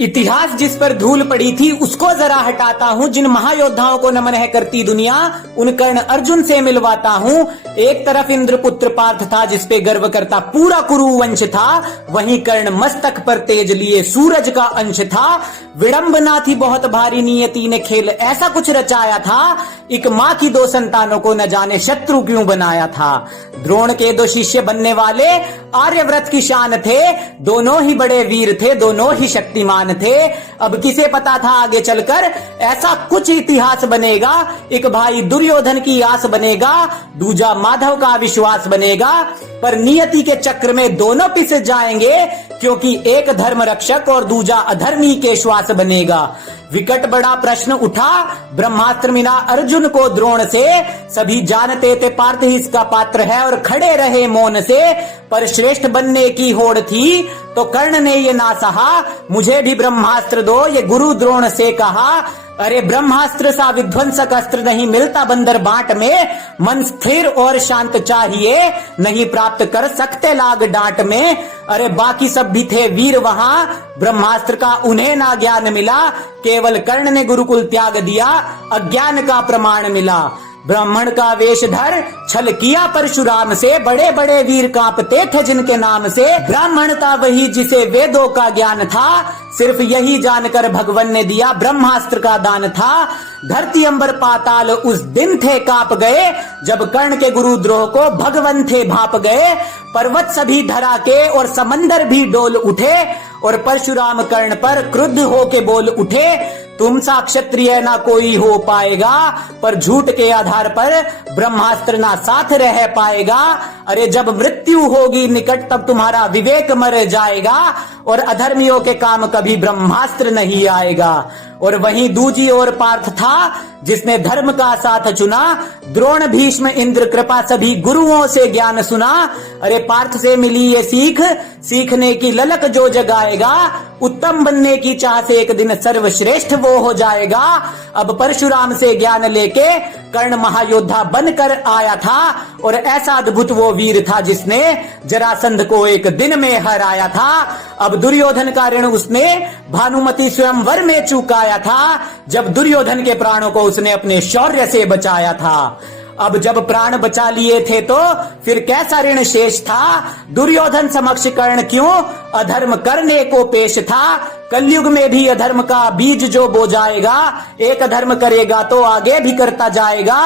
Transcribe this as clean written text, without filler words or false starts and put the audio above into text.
इतिहास जिस पर धूल पड़ी थी उसको जरा हटाता हूँ। जिन महायोद्धाओं को नमन है करती दुनिया, उन कर्ण अर्जुन से मिलवाता हूँ। एक तरफ इंद्रपुत्र पार्थ था जिस पे गर्व करता पूरा कुरु वंश था, वहीं कर्ण मस्तक पर तेज लिए सूरज का अंश था। विडंबना थी बहुत भारी, नियति ने खेल ऐसा कुछ रचाया था। एक माँ की दो संतानों को न जाने शत्रु क्यों बनाया था। द्रोण के दो शिष्य बनने वाले आर्यव्रत की शान थे, दोनों ही बड़े वीर थे, दोनों ही शक्तिमान थे। अब किसे पता था आगे चलकर ऐसा कुछ इतिहास बनेगा। एक भाई दुर्योधन की आस बनेगा, दूजा माधव का विश्वास बनेगा। पर नियति के चक्र में दोनों पिस जाएंगे, क्योंकि एक धर्म रक्षक और दूजा अधर्मी के श्वास बनेगा। विकट बड़ा प्रश्न उठा, ब्रह्मास्त्र मिला अर्जुन को द्रोण से। सभी जानते थे पार्थ इसका पात्र है और खड़े रहे मौन से। पर श्रेष्ठ बनने की होड़ थी तो कर्ण ने ये ना सहा, मुझे भी ब्रह्मास्त्र दो ये गुरु द्रोण से कहा। अरे ब्रह्मास्त्र सा विध्वंसक अस्त्र नहीं मिलता बंदर बांट में। मन स्थिर और शांत चाहिए, नहीं प्राप्त कर सकते लाग डांट में। अरे बाकी सब भी थे वीर वहां, ब्रह्मास्त्र का उन्हें ना ज्ञान मिला। केवल कर्ण ने गुरुकुल त्याग दिया, अज्ञान का प्रमाण मिला। ब्राह्मण का वेश धर छल किया परशुराम से, बड़े बड़े वीर कांपते थे जिनके नाम से। ब्राह्मण था वही जिसे वेदों का ज्ञान था, सिर्फ यही जानकर भगवान ने दिया ब्रह्मास्त्र का दान था। धरती अंबर पाताल उस दिन थे कांप गए, जब कर्ण के गुरुद्रोह को भगवान थे भाप गए। पर्वत सभी धरा के और समंदर भी डोल उठे, और परशुराम कर्ण पर क्रुद्ध होके बोल उठे। तुम सा क्षत्रिय ना कोई हो पाएगा, पर झूठ के आधार पर ब्रह्मास्त्र ना साथ रह पाएगा। अरे जब मृत्यु होगी निकट तब तुम्हारा विवेक मर जाएगा, और अधर्मियों के काम कभी ब्रह्मास्त्र नहीं आएगा। और वहीं दूजी ओर पार्थ था जिसने धर्म का साथ चुना। द्रोण भीष्म इंद्र कृपा सभी गुरुओं से ज्ञान सुना। अरे पार्थ से मिली ये सीख, सीखने की ललक जो जगाएगा। उत्तम बनने की चाह से एक दिन सर्वश्रेष्ठ वो हो जाएगा। अब परशुराम से ज्ञान लेके कर्ण महायोद्धा बनकर आया था, और ऐसा अद्भुत वो वीर था जिसने जरासंध को एक दिन में हराया था। अब दुर्योधन का ऋण उसने भानुमति स्वयंवर में चुकाया था, जब दुर्योधन के प्राणों को उसने अपने शौर्य से बचाया था। अब जब प्राण बचा लिए थे तो फिर कैसा ऋण शेष था। दुर्योधन समक्ष कर्ण क्यों अधर्म करने को पेश था। कलयुग में भी अधर्म का बीज जो बो जाएगा, एक अधर्म करेगा तो आगे भी करता जाएगा।